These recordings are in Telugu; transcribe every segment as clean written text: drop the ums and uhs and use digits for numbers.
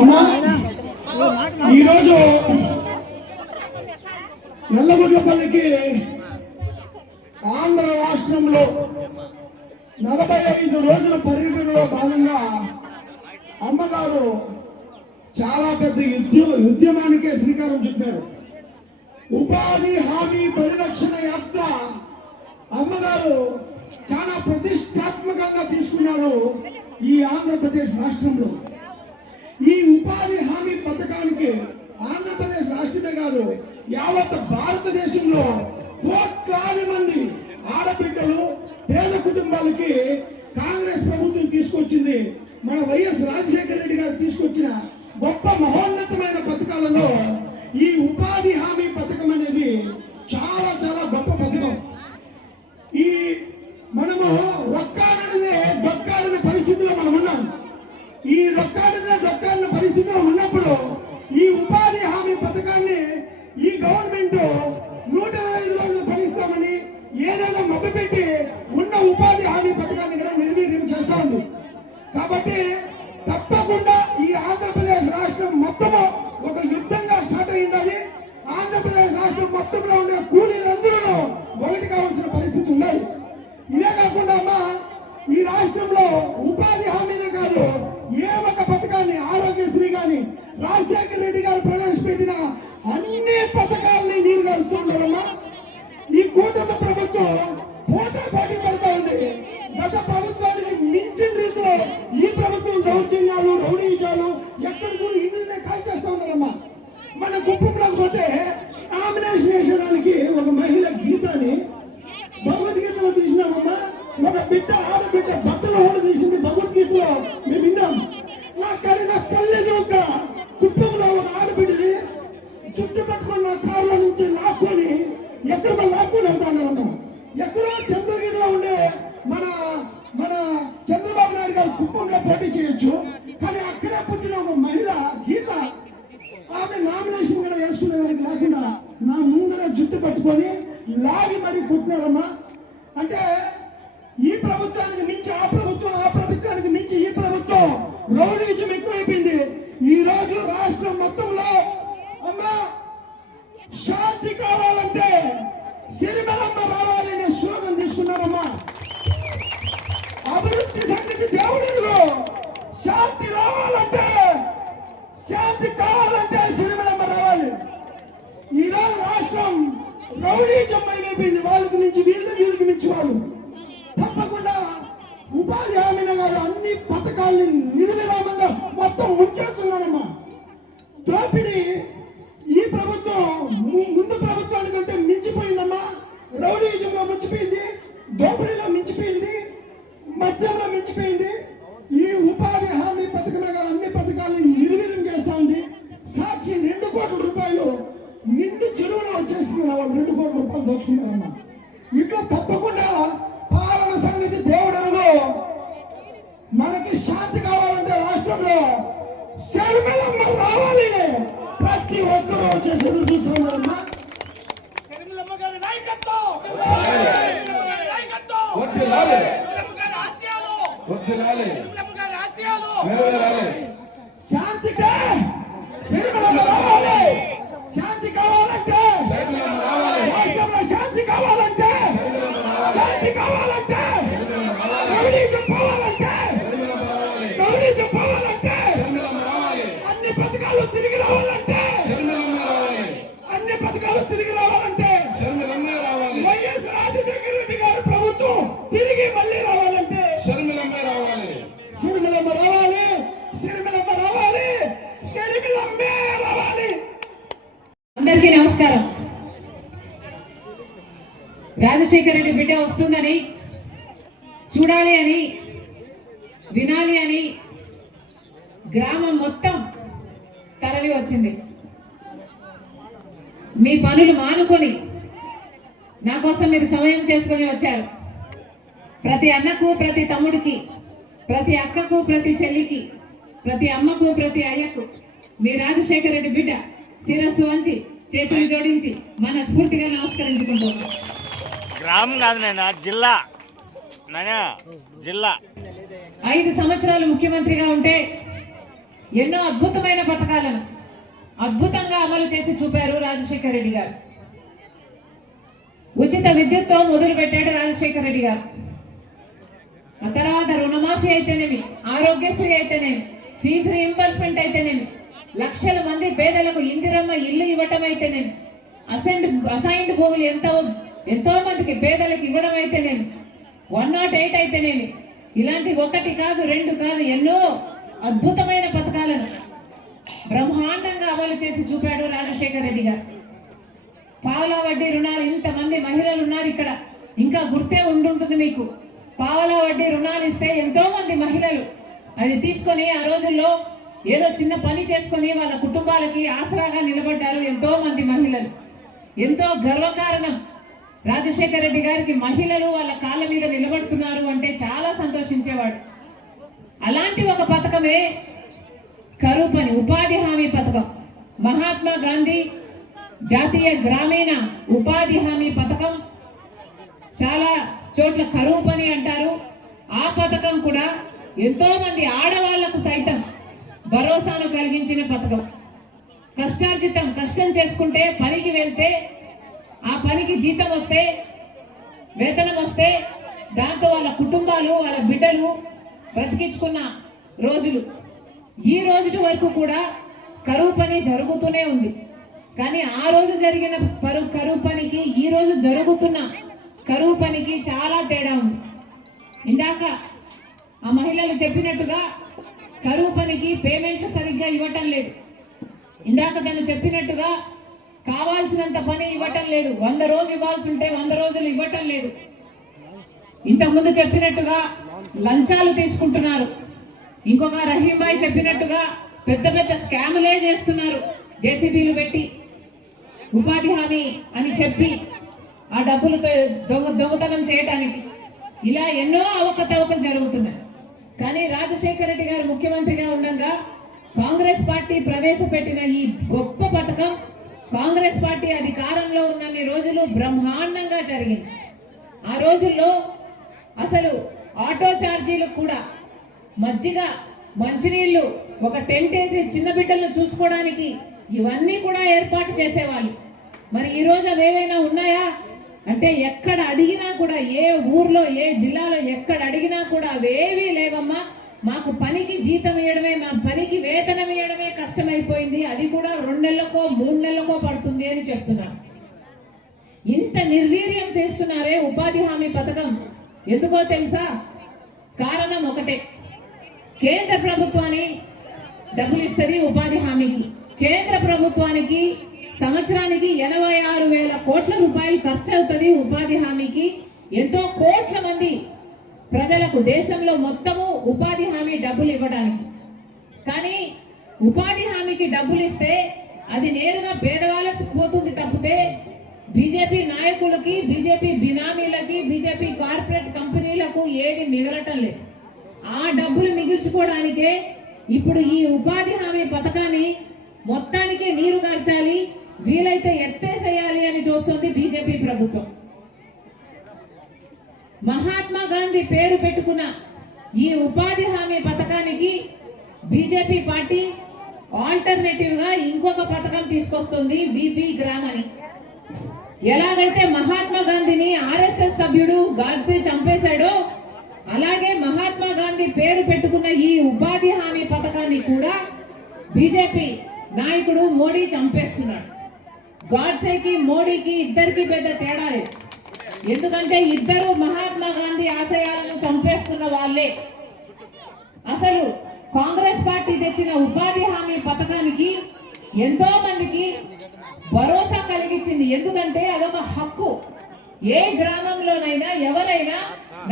అమ్మా ఈరోజు నల్లగొండపల్లికి ఆంధ్ర రాష్ట్రంలో 45 రోజుల పర్యటనలో భాగంగా అమ్మగారు చాలా పెద్ద ఉద్యమానికే శ్రీకారం చుట్టారు. ఉపాధి హామీ పరిరక్షణ యాత్ర అమ్మగారు చాలా ప్రతిష్టాత్మకంగా తీసుకున్నారు. ఈ ఆంధ్రప్రదేశ్ రాష్ట్రంలో ఈ ఉపాధి హామీ పథకానికి ఆంధ్రప్రదేశ్ రాష్ట్రమే కాదు, యావత్ భారతదేశంలో కోట్లాది మంది ఆడబిడ్డలు పేద కుటుంబాలకి కాంగ్రెస్ ప్రభుత్వం తీసుకొచ్చింది. మన వైఎస్ రాజశేఖర రెడ్డి గారు తీసుకొచ్చిన గొప్ప మహోన్నతమైన పథకాలలో ఈ ఉపాధి హామీ పథకం అనేది చాలా చాలా గొప్ప పథకం. ఈ మనము రొక్కాడనే డొక్కాడనే పరిస్థితిలో మనం ఉన్నాం. ఈ రొక్కాడనే డొక్కాడిన పరిస్థితిలో ఉన్నప్పుడు ఈ ఉపాధి హామీ పథకాన్ని ఈ గవర్నమెంట్ 125 రోజులు పనిస్తామని ఏదైనా మభ్యపెట్టి ఉన్న ఉపాధి హామీ పథకాన్ని కూడా నిర్వీర్యం చేస్తా ఉంది. కాబట్టి తప్పకుండా ఈ ఆంధ్రప్రదేశ్ రాష్ట్రం మొత్తము ఒక యుద్ధంగా స్టార్ట్ అయ్యింది. ఆంధ్రప్రదేశ్ రాష్ట్రం మొత్తంలో ఉండే కూలీలందరూ ఒకటి కావాల్సిన పరిస్థితి ఉన్నది. ఇదే కాకుండా అమ్మా ఈ రాష్ట్రంలో ఉపాధి హామీనే కాదు, ఏ ఒక్క పథకాన్ని ఆరోగ్యశ్రీ గాని రాజశేఖర రెడ్డి గారు ప్రవేశపెట్టిన అన్ని పథకాలని నీరు కలుస్తున్నారమ్మా. ఈ కూటమి ప్రభుత్వం పోటాపోటీ పడతా ఉంది. గత ప్రభుత్వానికి మించిన రీతిలో ఈ ప్రభుత్వం దౌర్జన్యాలు రౌడీజాలు ఎక్కడ కూడా ఇళ్ళనే కాల్చేస్తా ఉన్నారమ్మా. మన కుప్పంలోకి పోతే నామినేషన్ వేసడానికి ఒక మహిళ గీతాని భగవద్గీతలో తీసినామమ్మా. ఒక బిడ్డ ఆడబిడ్డ బట్టలు ఓడ తీసింది భగవద్గీతలో మేము విన్నాం. నా కళ్ళెదురుగా కుప్పంలో ఒక ఆడబిడ్డని చుట్టు పట్టుకొని నా కారులో నుంచి లాక్కొని ఎక్కడికో లాక్కొని వెళ్తానమ్మా. ఎక్కడో చంద్రగిరిలో ఉండే మన మన చంద్రబాబు నాయుడు గారు కుప్పంగా పోటీ చేయొచ్చు, కానీ అక్కడే పుట్టిన ఒక మహిళ గీత ఆమె నామినేషన్ కూడా వేసుకునేదానికి లేకుండా నా ముందర జుట్టు పట్టుకొని లాగి మరీ కుట్టినారమ్మా. అంటే ఈ ప్రభుత్వానికి మించి ఆ ప్రభుత్వం, ఆ ప్రభుత్వానికి మించి ఈ ప్రభుత్వం రౌడీజం ఎక్కువైపోయింది. ఈ రోజు రాష్ట్రం మొత్తంలో అమ్మా శాంతి కావాలంటే సిరిమలమ్మ రావాలనే స్లోగన్ తీసుకున్నారమ్మా. అభివృద్ధి సంగతి దేవుడు, శాంతి రావాలంటే శాంతి కావాలంటే సిరిమలమ్మ రావాలి. ఈరోజు రాష్ట్రం రౌడీజం అయిపోయింది. వాళ్ళకి మించి వీళ్ళు, వీళ్ళకి మించి వాళ్ళు. తప్పకుండా ఉపాధి హామీనే కాదు, అన్ని పథకాలని నిర్విరామంగా మొత్తం ముంచేస్తున్నారమ్మా. దోపిడీ ఈ ప్రభుత్వం ముందు ప్రభుత్వానికంటే మించిపోయిందమ్మా. రౌడీజంలో మించిపోయింది, దోపిడీలో మించిపోయింది, మద్యంలో మించిపోయింది. ఈ ఉపాధి హామీ పథకమే కాదు, అన్ని పథకాలను నిర్వీర్యం చేస్తా ఉంది. సాక్షి 2 కోట్ల రూపాయలు నిండు చెరువులో వచ్చేస్తున్నారు. వాళ్ళు 2 కోట్ల రూపాయలు దోచుకున్నారమ్మా. ఇట్లా తప్పకుండా పాలన సంగతి దేవుడనుగు. మనకి శాంతి కావాలంటే రాష్ట్రంలో శర్మిలమ్మ రావాలి. ప్రతి ఒక్కరూ వచ్చేసి ఎదురు చూస్తున్నారమ్మా. శర్మిలమ్మ గారి నాయకత్వం, శాంతికే శర్మిలమ్మ రావాలి. శాంతి కావాలంటే రాష్ట్రంలో శాంతి కావాలంటే శాంతి కావాలంటే రౌడీజం పోవాలంటే రౌడీజం పోవాలంటే అన్ని పథకాలు తిరిగి రావాలంటే అన్ని పథకాలు తిరిగి రావాలంటే వైఎస్ రాజశేఖర రెడ్డి గారి ప్రభుత్వం తిరిగి మళ్ళీ రావాలంటే షర్మిలమ్మ రావాలి. షర్మిలమ్మ రావాలి. షర్మిలమ్మ రావాలి. షర్మిలమ్మే రావాలి. అందరికీ నమస్కారం. రాజశేఖర రెడ్డి బిడ్డ వస్తుందని, చూడాలి అని, వినాలి అని గ్రామం మొత్తం తరలి వచ్చింది. మీ పనులు మానుకొని నా కోసం మీరు సమయం చేసుకొని వచ్చారు. ప్రతి అన్నకు, ప్రతి తమ్ముడికి, ప్రతి అక్కకు, ప్రతి చెల్లికి, ప్రతి అమ్మకు, ప్రతి అయ్యకు మీ రాజశేఖర రెడ్డి బిడ్డ శిరస్సు వంచి చేతులు జోడించి మనస్ఫూర్తిగా నమస్కరించుకుంటున్నాం. గ్రామం కాదు నాయన, జిల్లా. 5 సంవత్సరాలు ముఖ్యమంత్రిగా ఉంటే ఎన్నో అద్భుతమైన పథకాలను అద్భుతంగా అమలు చేసి చూపారు రాజశేఖర రెడ్డి గారు. ఉచిత విద్యుత్తో మొదలు పెట్టాడు రాజశేఖర రెడ్డి గారు. ఆ తర్వాత రుణమాఫీ అయితేనేమి, ఆరోగ్యశ్రీ అయితేనేమి, ఫీజు రీయింబర్స్మెంట్ అయితేనేమి, లక్షల మంది పేదలకు ఇందిరమ్మ ఇల్లు ఇవ్వటం అయితేనేమి, అసైన్డ్ భూములు ఎంతో మందికి పేదలకు ఇవ్వడం అయితేనేమి, 108 అయితేనేమి, ఇలాంటి ఒకటి కాదు రెండు కాదు ఎన్నో అద్భుతమైన పథకాలను బ్రహ్మాండంగా అమలు చేసి చూపాడు రాజశేఖర రెడ్డి గారు. పావలా వడ్డీ రుణాలు, ఇంతమంది మహిళలు ఉన్నారు ఇక్కడ, ఇంకా గుర్తే ఉండుంటుంది మీకు. పావలా వడ్డీ రుణాలు ఇస్తే ఎంతో మంది మహిళలు అది తీసుకొని ఆ రోజుల్లో ఏదో చిన్న పని చేసుకొని వాళ్ళ కుటుంబాలకి ఆసరాగా నిలబడ్డారు ఎంతో మంది మహిళలు. ఎంతో గర్వకారణం రాజశేఖర రెడ్డి గారికి. మహిళలు వాళ్ళ కాళ్ళ మీద నిలబడుతున్నారు అంటే చాలా సంతోషించేవాడు. అలాంటి ఒక పథకమే కరువు పని ఉపాధి హామీ పథకం. మహాత్మా గాంధీ జాతీయ గ్రామీణ ఉపాధి హామీ పథకం, చాలా చోట్ల కరువు పని అంటారు. ఆ పథకం కూడా ఎంతో మంది ఆడవాళ్లకు సైతం భరోసాను కలిగించిన పథకం. కష్టార్జితం, కష్టం చేసుకుంటే పనికి వెళ్తే ఆ పనికి జీతం వస్తే, వేతనం వస్తే దాంతో వాళ్ళ కుటుంబాలు వాళ్ళ బిడ్డలు బ్రతికించుకున్న రోజులు. ఈ రోజు వరకు కూడా కరువు పని జరుగుతూనే ఉంది. కానీ ఆ రోజు జరిగిన కరువు పనికి ఈ రోజు జరుగుతున్న కరువు పనికి చాలా తేడా ఉంది. ఇందాక ఆ మహిళలు చెప్పినట్టుగా కరువు పనికి పేమెంట్లు సరిగ్గా ఇవ్వటం లేదు. ఇందాక తను చెప్పినట్టుగా కావాల్సినంత పని ఇవ్వటం లేదు. 100 రోజులు ఇవ్వాల్సి ఉంటే 100 రోజులు ఇవ్వటం లేదు. ఇంతకుముందు చెప్పినట్టుగా లంచాలు తీసుకుంటున్నారు. ఇంకొక రహీం భాయ్ చెప్పినట్టుగా పెద్ద పెద్ద స్కాములే చేస్తున్నారు. జేసీబీలు పెట్టి ఉపాధి హామీ అని చెప్పి ఆ డబ్బులతో దొంగతనం చేయటానికి ఇలా ఎన్నో అవకతవకలు జరుగుతున్నాయి. కానీ రాజశేఖర రెడ్డి గారు ముఖ్యమంత్రిగా ఉండగా కాంగ్రెస్ పార్టీ ప్రవేశపెట్టిన ఈ గొప్ప పథకం కాంగ్రెస్ పార్టీ అధికారంలో ఉన్నన్ని రోజులు బ్రహ్మాండంగా జరిగింది. ఆ రోజుల్లో అసలు ఆటో ఛార్జీలకు కూడా మజ్జిగ, మంచినీళ్లు, ఒక టెంట్ వేసి చిన్న బిడ్డలను చూసుకోవడానికి ఇవన్నీ కూడా ఏర్పాటు చేసేవాళ్ళు. మరి ఈ రోజు అవేవైనా ఉన్నాయా అంటే ఎక్కడ అడిగినా కూడా, ఏ ఊర్లో ఏ జిల్లాలో ఎక్కడ అడిగినా కూడా అవేవీ లేవమ్మా. మాకు పనికి జీతం ఇవ్వడమే, మా పనికి వేతనం ఇవ్వడమే కష్టమైపోయింది, అది కూడా 2 నెలలకో 3 నెలలకో పడుతుంది అని చెప్తున్నారు. ఇంత నిర్వీర్యం చేస్తున్నారే ఉపాధి హామీ పథకం. ఎందుకో తెలుసా? కారణం ఒకటే, కేంద్ర ప్రభుత్వాన్ని డబ్బులు ఇస్తుంది ఉపాధి హామీకి. కేంద్ర ప్రభుత్వానికి సంవత్సరానికి 86,000 కోట్ల రూపాయలు ఖర్చు అవుతుంది ఉపాధి హామీకి. ఎంతో కోట్ల మంది ప్రజలకు దేశంలో మొత్తము ఉపాధి హామీ డబ్బులు ఇవ్వడానికి. కానీ ఉపాధి హామీకి డబ్బులు ఇస్తే అది నేరుగా పేదవాళ్ళకు పోతుంది తప్పితే బీజేపీ నాయకులకి, బీజేపీ బినామీలకి, బీజేపీ కార్పొరేట్ కంపెనీలకు ఏది మిగలటం లేదు. ఆ డబ్బులు మిగిల్చుకోవడానికే ఇప్పుడు ఈ ఉపాధి హామీ పథకాన్ని మొత్తానికే నీరు గార్చాలి, వీలైతే ఎత్తేసేయాలి అని చూస్తుంది బీజేపీ ప్రభుత్వం. మహాత్మా గాంధీ పేరు పెట్టుకున్న ఈ ఉపాధి హామీ పథకానికి బీజేపీ పార్టీ ఆల్టర్నేటివ్ గా ఇంకొక పథకం తీసుకొస్తుంది, బీబీ గ్రామ్ అని. ఎలాగైతే మహాత్మా గాంధీని ఆర్ఎస్ఎస్ సభ్యుడు గాడ్సే చంపేశాడో అలాగే మహాత్మా గాంధీ పేరు పెట్టుకున్న ఈ ఉపాధి హామీ పథకాన్ని కూడా బీజేపీ నాయకుడు మోడీ చంపేస్తున్నాడు. గాడ్సేకి మోడీకి ఇద్దరికి పెద్ద తేడా లేదు. ఎందుకంటే ఇద్దరు మహాత్మా గాంధీ ఆశయాలను చంపేస్తున్న వాళ్ళే. అసలు కాంగ్రెస్ పార్టీ తెచ్చిన ఉపాధి హామీ పథకానికి ఎంతో మందికి భరోసా కలిగించింది. ఎందుకంటే అదొక హక్కు. ఏ గ్రామంలోనైనా ఎవరైనా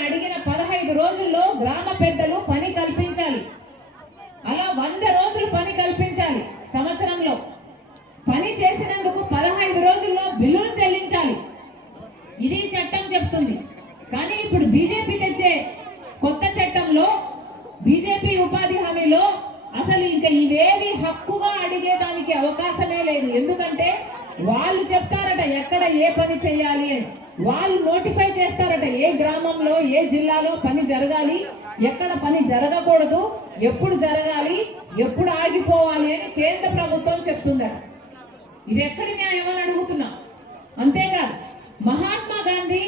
అడిగిన 15 రోజుల్లో గ్రామ పెద్దలు పని కల్పించాలి. అలా 100 రోజులు పని కల్పించాలి. సంవత్సరంలో పని చేసినందుకు 15 రోజుల్లో బిల్లులు చెల్లించాలి. ఇది చట్టం చెప్తుంది. కానీ ఇప్పుడు బీజేపీ తెచ్చే కొత్త చట్టంలో, బీజేపీ ఉపాధి హామీలో అసలు ఇంకా ఇవేవి హక్కుగా అడిగేదానికి అవకాశమే లేదు. ఎందుకంటే వాళ్ళు చెప్తారట ఎక్కడ ఏ పని చేయాలి అని, వాళ్ళు నోటిఫై చేస్తారట ఏ గ్రామంలో ఏ జిల్లాలో పని జరగాలి, ఎక్కడ పని జరగకూడదు, ఎప్పుడు జరగాలి, ఎప్పుడు ఆగిపోవాలి అని కేంద్ర ప్రభుత్వం చెప్తుందట. ఇది ఎక్కడి న్యాయం అని అడుగుతున్నా. అంతేకాదు మహాత్మా గాంధీ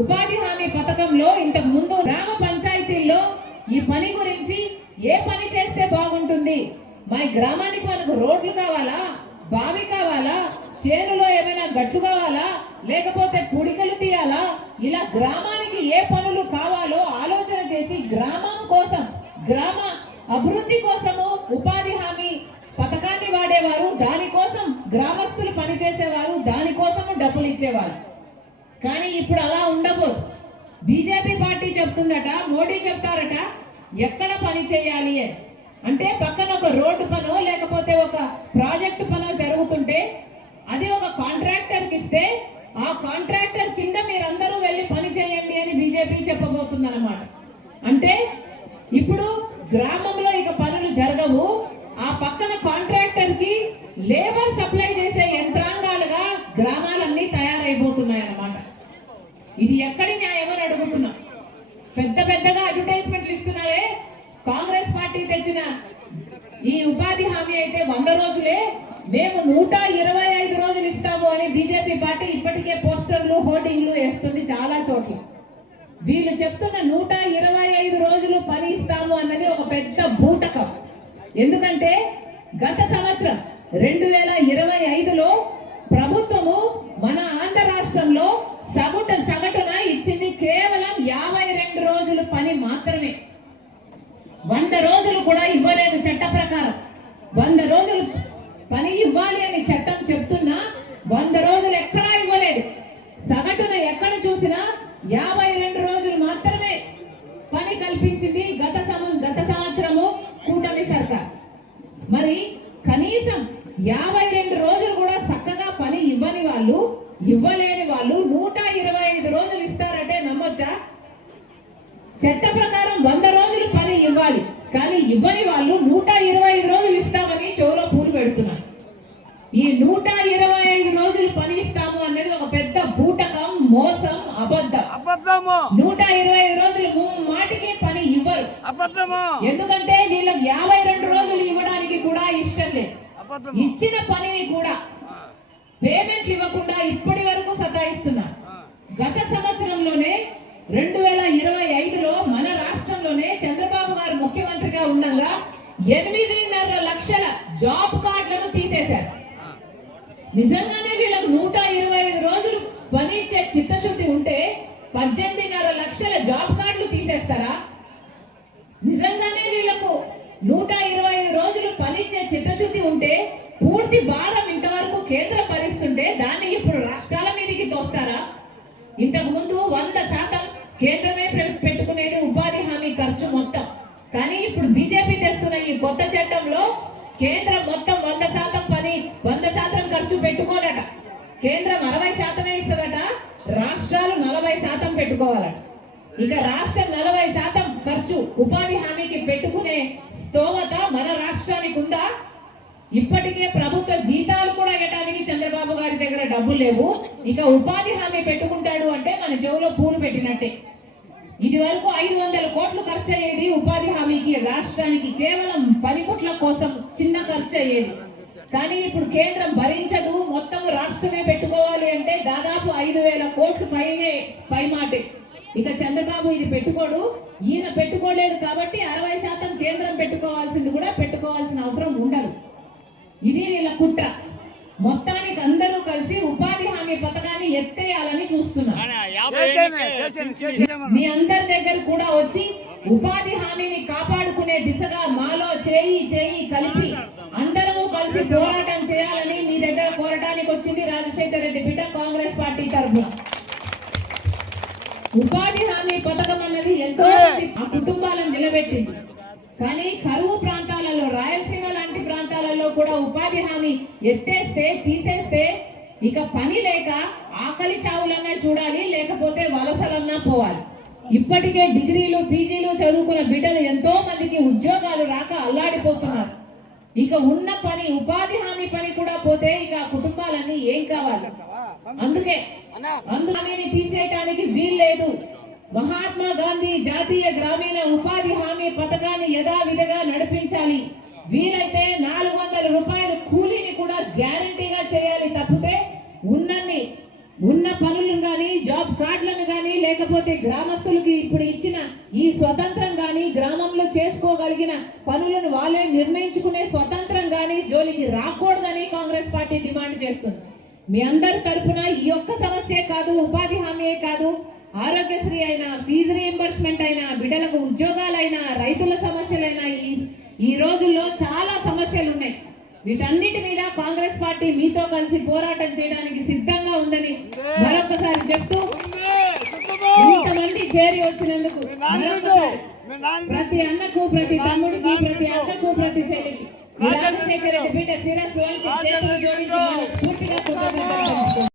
ఉపాధి హామీ పథకంలో ఇంతకు ముందు గ్రామ పంచాయతీల్లో ఈ పని గురించి ఏ పని చేస్తే బాగుంటుంది, మా గ్రామానికి మనకు రోడ్లు కావాలా, బావి కావాలా, చేనులో ఏమైనా గట్లు కావాలా, లేకపోతే పుడికలు తీయాలా, ఇలా గ్రామానికి ఏ పనులు కావాలో ఆలోచన చేసి గ్రామం కోసం, గ్రామ అభివృద్ధి కోసము ఉపాధి హామీ పథకాన్ని వాడేవారు, దానికోసం గ్రామస్తులు పనిచేసేవారు, దానికోసము డబ్బులు ఇచ్చేవారు. కానీ ఇప్పుడు అలా ఉండబోదు. బీజేపీ పార్టీ చెప్తుందట, మోడీ చెప్తారట ఎక్కడ పని చేయాలి అని. అంటే పక్కన ఒక రోడ్డు పనో లేకపోతే ఒక ప్రాజెక్టు పనో జరుగుతుంటే అది ఒక కాంట్రాక్టర్కి ఇస్తే ఆ కాంట్రాక్టర్ కింద మీరందరూ వెళ్ళి పని చేయండి అని బీజేపీ చెప్పబోతుంది అన్నమాట. అంటే ఇప్పుడు గ్రామంలో ఇక పనులు జరగవు, ఆ పక్కన కాంట్రాక్టర్ కి లేబర్ సప్లై చేసే యంత్రాంగాలుగా గ్రామాలన్నీ తయారైపోతున్నాయి అన్నమాట. ఇది ఎక్కడి న్యాయం అని అడుగుతున్నా. పెద్ద పెద్దగా అడ్వర్టైజ్మెంట్లు ఇస్తున్నారే, కాంగ్రెస్ పార్టీ తెచ్చిన ఈ ఉపాధి హామీ అయితే 100 రోజులే, మేము 125 రోజులు ఇస్తాము అని బీజేపీ పార్టీ ఇప్పటికే పోస్టర్లు హోర్డింగ్లు వేస్తుంది చాలా చోట్ల. వీళ్ళు చెప్తున్న 125 రోజులు పని ఇస్తాము అన్నది ఒక పెద్ద బూటకం. ఎందుకంటే గత సంవత్సరం 2025లో ప్రభుత్వము మన ఆంధ్ర రాష్ట్రంలో సగటున ఇచ్చింది కేవలం 52 రోజులు పని మాత్రమే. 100 రోజులు కూడా ఇవ్వలేదు చట్ట ప్రకారం. 100 రోజులు పని ఇవ్వాలి అని చట్టం చెప్తున్నా 100 రోజులు ఎక్కడా ఇవ్వలేదు. సగటున ఎక్కడ చూసినా 52 రోజులు మాత్రమే పని కల్పించింది గత సంవత్సరము కూటమి సర్కార్. మరి కనీసం 52 రోజులు కూడా చక్కగా పని ఇవ్వని వాళ్ళు, ఇవ్వలేని వాళ్ళు 125 రోజులు ఇస్తారంటే నమ్మొచ్చా? చట్ట ప్రకారం 100 రోజులు పని ఇవ్వాలి, కానీ ఇవ్వని వాళ్ళు 125 రోజులు ఇస్తామని చెవులో పూలు పెడుతున్నారు. ఈ 125 రోజులు పని ఇస్తాము అనేది ఒక పెద్ద బూటకం, మోసం, అబద్ధము. 125 రోజులు మాటికి పని ఇవ్వరు. ఎందుకంటే వీళ్ళకి 52 రోజులు ఇవ్వడానికి కూడా ఇష్టం లేదు. ఇచ్చిన పనిని కూడా పేమెంట్లు ఇవ్వకుండా ఇప్పటి వరకు సతాయిస్తున్నారు. గత సంవత్సరంలోనే 2025లో మన రాష్ట్రంలోనే చంద్రబాబు గారు ముఖ్యమంత్రిగా ఉండగా 8.5 లక్షల జాబ్ కార్డులను తీసేశారు. నిజంగానే వీళ్ళకు 125 రోజులు పని ఇచ్చే చిత్తశుద్ధి ఉంటే 18.5 లక్షల జాబ్ కార్డులు తీసేస్తారా? నిజంగానే వీళ్ళకు 125 రోజులు పనిచ్చే చిత్తశుద్ధి ఉంటే పూర్తి భారం ఇంతవరకు కేంద్ర భరిస్తుంటే దాన్ని ఇప్పుడు రాష్ట్రాల మీదకి తోస్తారా? ఇంతకు ముందు 100% కేంద్రమే పెట్టుకునేది ఉపాధి హామీ ఖర్చు మొత్తం. కానీ ఇప్పుడు బీజేపీ తెస్తున్న ఈ కొత్త చట్టంలో కేంద్రం మొత్తం 100% పని 100% ఖర్చు పెట్టుకోదట. కేంద్రం 60% ఇస్తుందట, రాష్ట్రాలు 40% పెట్టుకోవాలట. ఇక రాష్ట్రం 40% ఖర్చు ఉపాధి హామీకి పెట్టుకునే స్తోమత మన రాష్ట్రానికి ఉందా? ఇప్పటికే ప్రభుత్వ జీతాలు కూడా ఇవ్వడానికి చంద్రబాబు గారి దగ్గర డబ్బులు లేవు. ఇక ఉపాధి హామీ పెట్టుకుంటాడు అంటే మన చెవులో పూలు పెట్టినట్టే. ఇది వరకు 500 కోట్లు ఖర్చు అయ్యేది ఉపాధి హామీకి రాష్ట్రానికి, కేవలం పనిముట్ల కోసం చిన్న ఖర్చు అయ్యేది. కానీ ఇప్పుడు కేంద్రం భరించదు, మొత్తం రాష్ట్రమే పెట్టుకోవాలి అంటే దాదాపు 5,000 కోట్లు పై మాటే. ఇక చంద్రబాబు ఇది పెట్టుకోడు, ఈయన పెట్టుకోలేదు కాబట్టి 60% కేంద్రం పెట్టుకోవాల్సింది కూడా పెట్టుకోవాల్సిన అవసరం ఉండదు. ఇది వీళ్ళ కుట్ర. మొత్తానికి అందరూ కలిసి ఉపాధి హామీ పథకాన్ని ఎత్తేయాలని చూస్తున్నారు. మీ అందరి దగ్గర కూడా వచ్చి ఉపాధి హామీని కాపాడుకునే దిశగా మాలో చేయి కలిపి అందరము కలిసి పోరాటం చేయాలని మీ దగ్గర పోరాటానికి వచ్చింది రాజశేఖర రెడ్డి బిడ్డ కాంగ్రెస్ పార్టీ తరఫున. ఉపాధి హామీ పథకం అన్నది ఎంతో మంది ఆ కుటుంబాలను నిలబెట్టింది. కానీ కరువు ప్రాంతాలలో, రాయలసీమ లాంటి ప్రాంతాలలో కూడా ఉపాధి హామీ తీసేస్తే ఇక పని లేక ఆకలి చావులన్నా చూడాలి, లేకపోతే వలసలన్నా పోవాలి. ఇప్పటికే డిగ్రీలు పీజీలు చదువుకున్న బిడ్డలు ఎంతో మందికి ఉద్యోగాలు రాక అల్లాడిపోతున్నారు. ఇక ఉన్న పని ఉపాధి హామీ పని కూడా పోతే ఇక ఆ కుటుంబాలన్నీ ఏం కావాలి? అందుకే హామీని తీసేయటానికి వీల్లేదు. మహాత్మా గాంధీ జాతీయ గ్రామీణ ఉపాధి హామీ పథకాన్ని యథావిధిగా నడిపించాలి. వీలైతే 400 రూపాయల కూలీని కూడా గ్యారంటీగా చేయాలి. తప్పితే ఉన్న పనులను కానీ జాబ్ కార్డులను కానీ లేకపోతే గ్రామస్తులకి ఇప్పుడు ఇచ్చిన ఈ స్వతంత్రం కానీ గ్రామంలో చేసుకోగలిగిన పనులను వాళ్ళే నిర్ణయించుకునే స్వతంత్రం కానీ జోలికి రాకూడదని కాంగ్రెస్ పార్టీ డిమాండ్ చేస్తుంది. మీ అందరి తరఫున ఈ ఒక్క సమస్య కాదు, ఉపాధి హామీ కాదు, ఆరోగ్యశ్రీ అయినా, ఫీజు రీయింబర్స్మెంట్ అయినా, బిడ్డలకు ఉద్యోగాలైనా, రైతుల సమస్యలైనా ఈ రోజుల్లో చాలా సమస్యలు ఉన్నాయి. వీటన్నిటి మీద కాంగ్రెస్ పార్టీ మీతో కలిసి పోరాటం చేయడానికి సిద్ధంగా ఉందని మరొకసారి చెప్తూ ఇంతమంది చేరి వచ్చినందుకు మరొకసారి ప్రతి అన్నకు, ప్రతి తమ్ముడికి, ప్రతి అక్కకు, ప్రతి చెల్లికి రాజశేఖర రెడ్డి బిడ్డ శిరస్సు వంచి చేతులు జోడించి పూర్తిగా కృతజ్ఞతలు.